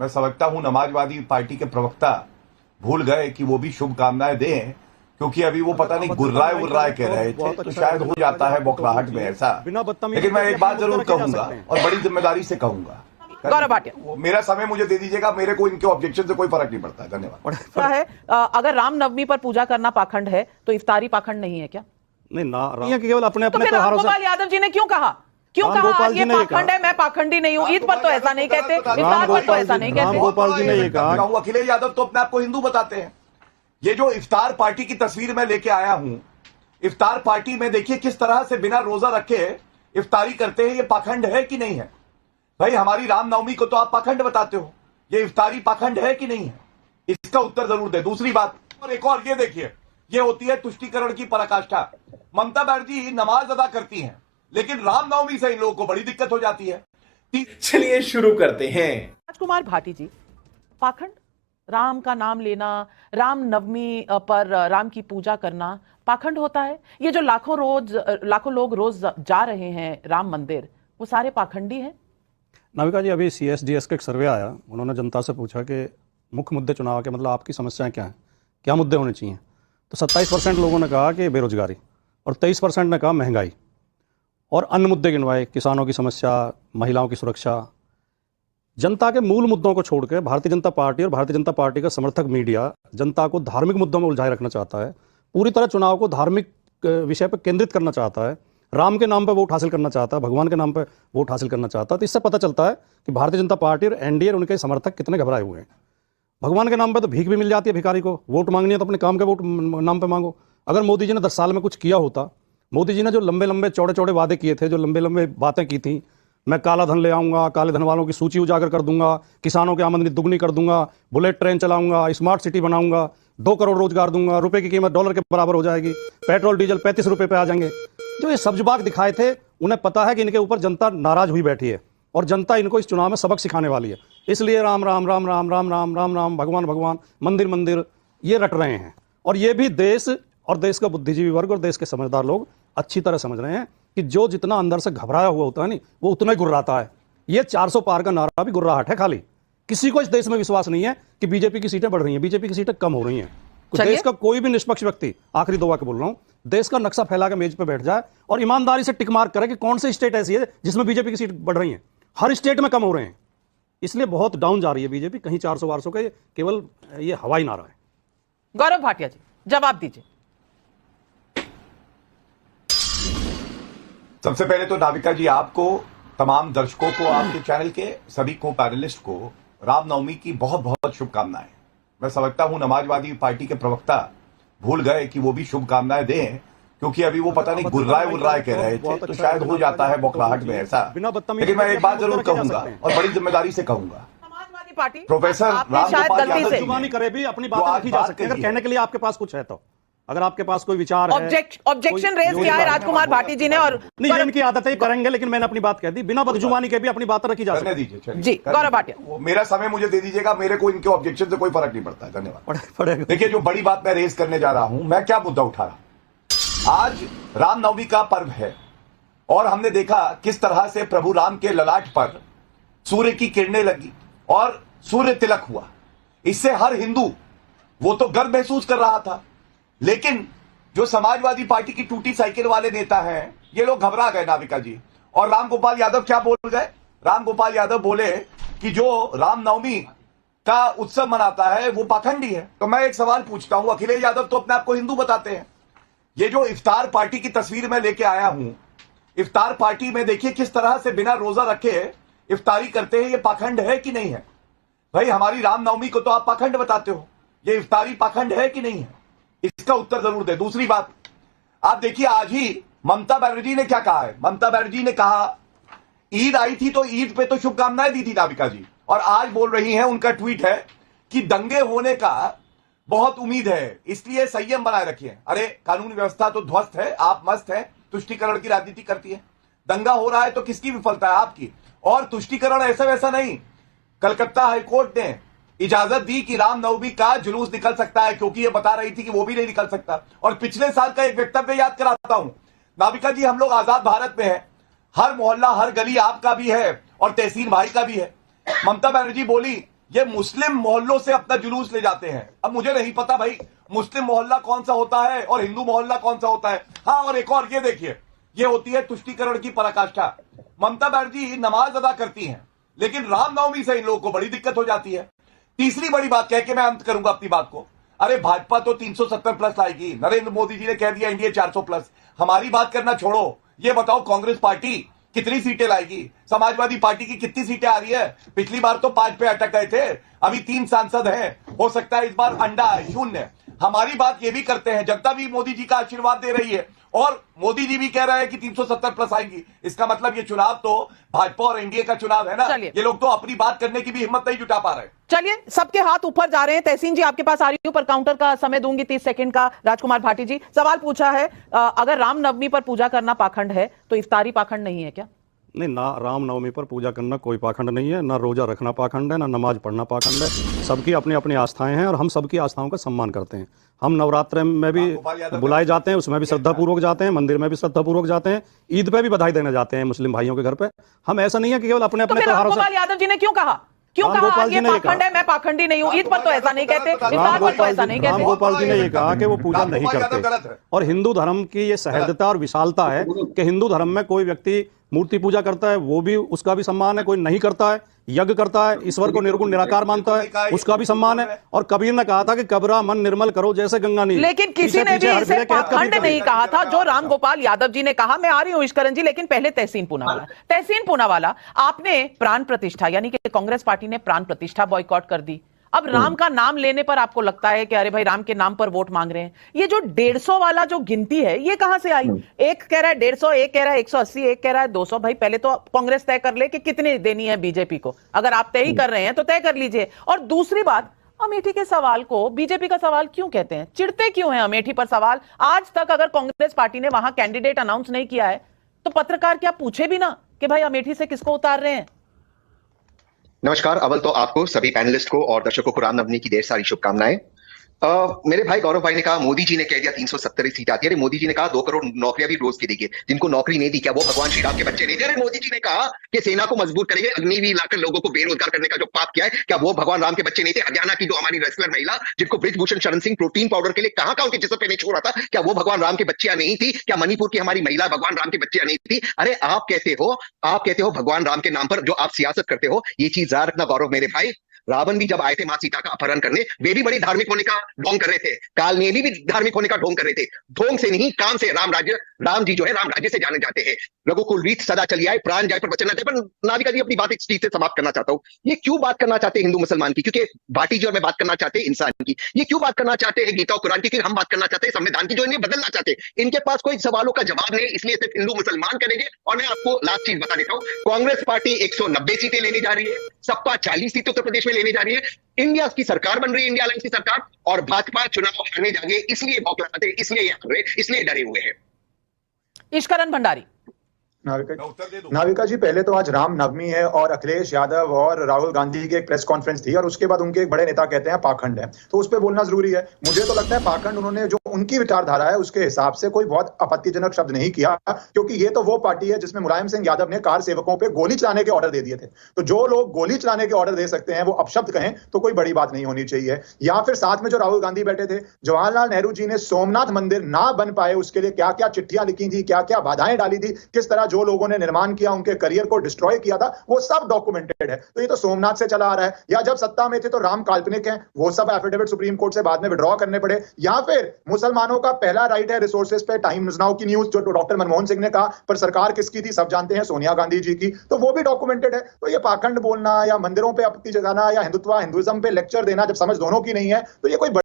मैं समझता हूं समाजवादी पार्टी के प्रवक्ता भूल गए कि वो भी शुभकामनाएं दें, क्योंकि अभी वो पता नहीं गुर्राए कह रहे थे, तो शायद हो जाता है बौखलाहट में ऐसा। लेकिन मैं एक बात जरूर कहूंगा और बड़ी जिम्मेदारी से कहूंगा, गौरव भाटिया, मेरा समय मुझे दे दीजिएगा, मेरे को इनके ऑब्जेक्शन से कोई फर्क नहीं पड़ता है। धन्यवाद। है अगर रामनवमी पर पूजा करना पाखंड है तो इफ्तारी पाखंड नहीं है क्या? नहीं ना, केवल अपने तो फिर रामगोपाल यादव जी ने क्यों कहा ये पाखंड है, मैं पाखंडी नहीं हूँ? ईद पर तो ऐसा नहीं कहते, इफ्तार पर तो ऐसा नहीं कहते। रामगोपाल जी ने ये कहा। अखिलेश यादव तो अपने आप को हिंदू बताते हैं। ये जो इफ्तार पार्टी की तस्वीर मैं लेके आया हूं, इफ्तार पार्टी में देखिए किस तरह से बिना रोजा रखे इफ्तारी करते हैं। ये पाखंड है कि नहीं है? भाई हमारी रामनवमी को तो आप पाखंड बताते हो, ये इफ्तारी पाखंड है कि नहीं है? इसका उत्तर जरूर दे। दूसरी बात, और एक और, ये देखिए, ये होती है तुष्टीकरण की पराकाष्ठा। ममता बनर्जी नमाज अदा करती हैं, लेकिन रामनवमी से इन लोगों को बड़ी दिक्कत हो जाती है। चलिए शुरू करते हैं। राजकुमार भाटी जी, पाखंड, राम का नाम लेना, रामनवमी पर राम की पूजा करना पाखंड होता है? ये जो लाखों लोग रोज जा रहे हैं राम मंदिर, वो सारे पाखंडी हैं? नाविका जी, अभी CSDS का एक सर्वे आया, उन्होंने जनता से पूछा कि मुख्य मुद्दे चुनाव के, मतलब आपकी समस्याएं क्या हैं, क्या मुद्दे होने चाहिए? तो 27% लोगों ने कहा कि बेरोजगारी, और 23% ने कहा महंगाई, और अन्य मुद्दे गिनवाए, किसानों की समस्या, महिलाओं की सुरक्षा। जनता के मूल मुद्दों को छोड़कर भारतीय जनता पार्टी और भारतीय जनता पार्टी का समर्थक मीडिया जनता को धार्मिक मुद्दों में उलझाए रखना चाहता है, पूरी तरह चुनाव को धार्मिक विषय पर केंद्रित करना चाहता है, राम के नाम पर वोट हासिल करना चाहता है, भगवान के नाम पर वोट हासिल करना चाहता है। तो इससे पता चलता है कि भारतीय जनता पार्टी और NDA और उनके समर्थक कितने घबराए हुए हैं। भगवान के नाम पर तो भीख भी मिल जाती है भिखारी को, वोट मांगनी है तो अपने काम के वोट नाम पर मांगो। अगर मोदी जी ने 10 साल में कुछ किया होता, मोदी जी ने जो लंबे लंबे चौड़े चौड़े वादे किए थे, जो लंबे लंबे बातें की थी, मैं काला धन ले आऊंगा, काले धन वालों की सूची उजागर कर दूंगा, किसानों की आमदनी दुगनी कर दूंगा, बुलेट ट्रेन चलाऊंगा, स्मार्ट सिटी बनाऊंगा, 2 करोड़ रोजगार दूंगा, रुपए की कीमत डॉलर के बराबर हो जाएगी, पेट्रोल डीजल 35 रुपए पे आ जाएंगे। जो ये सब्जबाग दिखाए थे, उन्हें पता है कि इनके ऊपर जनता नाराज हुई बैठी है और जनता इनको इस चुनाव में सबक सिखाने वाली है। इसलिए राम राम राम राम राम राम राम राम, भगवान भगवान, मंदिर मंदिर, ये रट रहे हैं। और ये भी देश और देश का बुद्धिजीवी वर्ग और देश के समझदार लोग अच्छी तरह समझ रहे हैं कि जो जितना अंदर से घबराया हुआ होता है नहीं, वो उतना ही गुर्राता है। ये 400 पार का नारा भी गुर्राहट है खाली। किसी को इस देश में विश्वास नहीं है कि बीजेपी की सीटें बढ़ रही हैं, बीजेपी की सीटें कम हो रही हैं। देश का कोई भी निष्पक्ष व्यक्ति, आखिरी 2 वाक्य बोल रहा हूं, देश का नक्शा फैला के मेज पे बैठ जाए और ईमानदारी से टिक मार्क करे कि कौन सी स्टेट ऐसी है जिसमें बीजेपी की सीट बढ़ रही है। हर स्टेट में कम हो रहे हैं, इसलिए बहुत डाउन जा रही है बीजेपी। कहीं 400-400 का केवल ये हवाई नारा है। गौरव भाटिया जी, जवाब दीजिए। सबसे पहले तो नाविका जी, आपको, तमाम दर्शकों को, आपके चैनल के सभी को पैनलिस्ट को रामनवमी की बहुत बहुत शुभकामनाएं। मैं समझता हूं समाजवादी पार्टी के प्रवक्ता भूल गए कि वो भी शुभकामनाएं दें, क्योंकि अभी वो पता नहीं गुर्राए कह रहे थे, तो शायद हो जाता है बौखलाहट में ऐसा। लेकिन मैं एक बात जरूर कहूंगा और बड़ी जिम्मेदारी से कहूंगा, समाजवादी पार्टी प्रोफेसर रामगोपाल यादव जुबानी करे भी अपनी बात रखी जा सकती है, अगर कहने के लिए आपके पास कुछ है तो। अगर आपके पास कोई विचार है, ऑब्जेक्शन रेज किया है राजकुमार भाटी जी ने, और नहीं, इनकी आदत है करेंगे, लेकिन मैंने अपनी बात कह दी, बिना बदजुबानी के भी अपनी बात रखी जा सकती है। जी, गौरव भाटिया, मेरा समय मुझे दे दीजिएगा, मेरे को इनके ऑब्जेक्शन से कोई फर्क नहीं पड़ता है। धन्यवाद। देखिए, जो बड़ी बात मैं रेज करने जा रहा हूं, मैं क्या मुद्दा उठा रहा। आज रामनवमी का पर्व है और हमने देखा किस तरह से प्रभु राम के ललाट पर सूर्य की किरणें लगी और सूर्य तिलक हुआ। इससे हर हिंदू वो तो गर्व महसूस कर रहा था, लेकिन जो समाजवादी पार्टी की टूटी साइकिल वाले नेता हैं, ये लोग घबरा गए नाविका जी। और रामगोपाल यादव क्या बोल गए? रामगोपाल यादव बोले कि जो रामनवमी का उत्सव मनाता है वो पाखंडी है। तो मैं एक सवाल पूछता हूं, अखिलेश यादव तो अपने आप को हिंदू बताते हैं। ये जो इफ्तार पार्टी की तस्वीर मैं लेके आया हूं, इफ्तार पार्टी में देखिए किस तरह से बिना रोजा रखे इफ्तारी करते हैं। ये पाखंड है कि नहीं है? भाई हमारी रामनवमी को तो आप पाखंड बताते हो, ये इफ्तारी पाखंड है कि नहीं है? इसका उत्तर जरूर दे। दूसरी बात, आप देखिए, आज ही ममता बनर्जी ने क्या कहा है। ममता बनर्जी ने कहा ईद आई थी तो ईद पे तो शुभकामनाएं दी थी नाविका जी, और आज बोल रही हैं, उनका ट्वीट है कि दंगे होने का बहुत उम्मीद है, इसलिए संयम बनाए रखिए। अरे कानून व्यवस्था तो ध्वस्त है, आप मस्त है, तुष्टीकरण की राजनीति करती है। दंगा हो रहा है तो किसकी विफलता है? आपकी। और तुष्टीकरण ऐसा वैसा नहीं, कलकत्ता हाईकोर्ट ने इजाजत दी कि रामनवमी का जुलूस निकल सकता है, क्योंकि ये बता रही थी कि वो भी नहीं निकल सकता। और पिछले साल का एक वक्तव्य याद कराता हूं नाविका जी, हम लोग आजाद भारत में हैं, हर मोहल्ला हर गली आपका भी है और तहसीन भाई का भी है। ममता बनर्जी बोली ये मुस्लिम मोहल्लों से अपना जुलूस ले जाते हैं। अब मुझे नहीं पता भाई मुस्लिम मोहल्ला कौन सा होता है और हिंदू मोहल्ला कौन सा होता है। हाँ, और एक और ये देखिए, ये होती है तुष्टीकरण की पराकाष्ठा। ममता बनर्जी नमाज अदा करती हैं, लेकिन रामनवमी से इन लोगों को बड़ी दिक्कत हो जाती है। तीसरी बड़ी बात कह के मैं अंत करूंगा अपनी बात को। अरे भाजपा तो 370 प्लस लाएगी, नरेंद्र मोदी जी ने कह दिया एनडीए 400 प्लस। हमारी बात करना छोड़ो, ये बताओ कांग्रेस पार्टी कितनी सीटें लाएगी, समाजवादी पार्टी की कितनी सीटें आ रही है। पिछली बार तो 5 पे अटक गए थे, अभी 3 सांसद हैं, हो सकता है इस बार अंडा है 0। हमारी बात ये भी करते हैं, जनता भी मोदी जी का आशीर्वाद दे रही है और मोदी जी भी कह रहे हैं कि 370 प्लस आएंगी। इसका मतलब ये चुनाव तो भाजपा और एनडीए का चुनाव है ना। ये लोग तो अपनी बात करने की भी हिम्मत नहीं जुटा पा रहे। चलिए, सबके हाथ ऊपर जा रहे हैं। तहसीन जी आपके पास आ रही हूं, पर काउंटर का समय दूंगी 30 सेकंड का। राजकुमार भाटी जी, सवाल पूछा है, अगर रामनवमी पर पूजा करना पाखंड है तो इफ्तारी पाखंड नहीं है क्या? नहीं, ना रामनवमी पर पूजा करना कोई पाखंड नहीं है, ना रोजा रखना पाखंड है, ना नमाज पढ़ना पाखंड है। सबकी अपनी अपनी आस्थाएं हैं और हम सबकी आस्थाओं का सम्मान करते हैं। हम नवरात्र में भी बुलाए जाते हैं, उसमें भी श्रद्धापूर्वक जाते हैं, मंदिर में भी श्रद्धापूर्वक जाते हैं, ईद पे भी बधाई देने जाते हैं मुस्लिम भाइयों के घर पे। हम ऐसा नहीं है कि केवल अपने अपने त्योहारों से। रामगोपाल यादव जी ने क्यों कहा ये पाखंड है, मैं पाखंडी नहीं हूं? ईद पर तो ऐसा नहीं कहते, इफ्तार पर तो ऐसा नहीं कहते। रामगोपाल जी ने ये कहा कि वो पूजा नहीं करते, और हिंदू धर्म की ये सहजता और विशालता है कि हिंदू धर्म में कोई व्यक्ति मूर्ति पूजा करता है, वो भी उसका भी सम्मान है, कोई नहीं करता है, यज्ञ करता है, ईश्वर को निर्गुण निराकार मानता है, उसका भी सम्मान है। और कबीर ने कहा था कि कबरा मन निर्मल करो जैसे गंगा नीर। लेकिन किसी ने भी इसे पाखंड नहीं कहा था जो रामगोपाल यादव जी ने कहा। मैं आ रही हूं ईश्वरन जी, लेकिन पहले तहसीन पूनावाला, आपने प्राण प्रतिष्ठा यानी कि कांग्रेस पार्टी ने प्राण प्रतिष्ठा बॉयकॉट कर दी। अब राम का नाम लेने पर आपको लगता है कि अरे भाई राम के नाम पर वोट मांग रहे हैं। ये जो 150 वाला जो गिनती है, ये कहां से आई? एक कह रहा है 150, एक कह रहा है 180, एक कह रहा है 200। भाई पहले तो कांग्रेस तय कर ले कि कितनी देनी है बीजेपी को। अगर आप तय ही कर रहे हैं तो तय कर लीजिए। और दूसरी बात, अमेठी के सवाल को बीजेपी का सवाल क्यों कहते हैं? चिढ़ते क्यों हैं अमेठी पर सवाल? आज तक अगर कांग्रेस पार्टी ने वहां कैंडिडेट अनाउंस नहीं किया है तो पत्रकार क्या पूछे भी ना कि भाई अमेठी से किसको उतार रहे हैं? नमस्कार। अव्वल तो आपको, सभी पैनलिस्ट को और दर्शकों को रामनवमी की ढेर सारी शुभकामनाएं। मेरे भाई गौरव भाई ने कहा मोदी जी ने कह दिया 370 सीट आती है। अरे मोदी जी ने कहा 2 करोड़ नौकरियां भी रोज की देगी। जिनको नौकरी नहीं दी, क्या वो भगवान श्री राम के बच्चे नहीं थे? अरे मोदी जी ने कहा कि सेना को मजबूत करेंगे, अग्निवीर लाकर लोगों को बेरोजगार करने का जो पाप किया है, क्या वो भगवान राम के बच्चे नहीं थे? हरियाणा की जो हमारी रेसलर महिला जिनको ब्रिजभूषण शरण सिंह प्रोटीन पाउडर के लिए कहां उनके जिस्म पे नहीं छोड़ा था, क्या वो भगवान राम के बच्चियां नहीं थी? क्या मणिपुर की हमारी महिला भगवान राम की बच्चियां नहीं थी? अरे आप कहते हो भगवान राम के नाम पर जो आप सियासत करते हो, ये चीज याद रखना गौरव मेरे भाई। रावण भी जब आए थे मां सीता का अपहरण करने, वे भी बड़ी धार्मिक होने का ढोंग कर रहे थे। कालनेमी भी धार्मिक होने का ढोंग कर रहे थे। ढोंग से नहीं, काम से। राम जी जो है राम राज्य से जाने जाते हैं। रघुकुल रीत सदा चली आए, प्राण जाए पर वचन न जाए। पर नाविका जी अपनी बात इस चीज से समाप्त करना चाहता हूँ। ये क्यों बात करना चाहते हैं हिंदू मुसलमान की? क्योंकि भाटी जी और मैं बात करना चाहते हैं इंसान की। ये क्यों बात करना चाहते हैं गीता और कुरान की? क्योंकि हम बात करना चाहते हैं संविधान की, जो इन्हें बदलना चाहते हैं। इनके पास कोई सवालों का जवाब नहीं, इसलिए सिर्फ हिंदू मुसलमान करेंगे। और मैं आपको लास्ट चीज बता देता हूँ, कांग्रेस पार्टी 190 सीटें लेने जा रही है, सपा 40 सीटें उत्तर प्रदेश में लेने जा रही है। इंडिया की सरकार बन रही है, इंडिया अलायंस की सरकार, और भाजपा चुनाव हारने जा रही है। इसलिए बौखलाते हैं, इसलिए डरे हुए हैं। ईश्वरन भंडारी, नाविका जी, पहले तो आज रामनवमी है और अखिलेश यादव और राहुल गांधी की एक प्रेस कॉन्फ्रेंस थी और उसके बाद उनके एक बड़े नेता कहते हैं पाखंड है, तो उस पर बोलना जरूरी है। मुझे तो लगता है पाखंड उन्होंने जो उनकी विचारधारा है उसके हिसाब से कोई बहुत आपत्तिजनक शब्द नहीं किया, क्योंकि ये तो वो पार्टी है जिसमें मुलायम सिंह यादव ने कार सेवकों पर गोली चलाने के ऑर्डर दे दिए थे। तो जो लोग गोली चलाने के ऑर्डर दे सकते हैं वो अपशब्द कहें तो कोई बड़ी बात नहीं होनी चाहिए। या फिर साथ में जो राहुल गांधी बैठे थे, जवाहरलाल नेहरू जी ने सोमनाथ मंदिर ना बन पाए उसके लिए क्या क्या चिट्ठियां लिखी थी, क्या क्या बाधाएं डाली थी, किस तरह जो लोगों ने निर्माण किया, उनके करियर को डिस्ट्रॉय किया था, वो सब डॉक्यूमेंटेड है। तो ये तो सोमनाथ से चला आ रहा है। या जब सत्ता में थे तो राम काल्पनिक है, वो सब एफिडेविट सुप्रीम कोर्ट से बाद में विड्रॉ करने पड़े। या फिर मुसलमानों का पहला राइट है रिसोर्सेज पे, टाइम्स नाउ की न्यूज जो डॉक्टर मनमोहन सिंह ने कहा, पर सरकार किसकी थी सब जानते हैं, सोनिया गांधी जी की, तो वो भी डॉक्यूमेंटेड है। तो ये पाखंड बोलना या मंदिरों पे आपत्ति जताना या हिंदुत्व हिंदुइज्म पे लेक्चर देना, जब समझ दोनों की नहीं है तो ये कोई